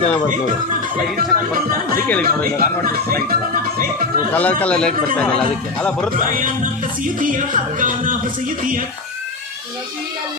ಚೆನ್ನಾಗಿ ಬರ್ತದೆ ಅದಕ್ಕೆ ಹೇಳಿ ನೋಡಿ, ಕಲರ್ ಲೈಟ್ ಬರ್ತಾ ಇದೆಯಲ್ಲ ಅದಕ್ಕೆ ಅಲ್ಲ ಬರುತ್ತೆ.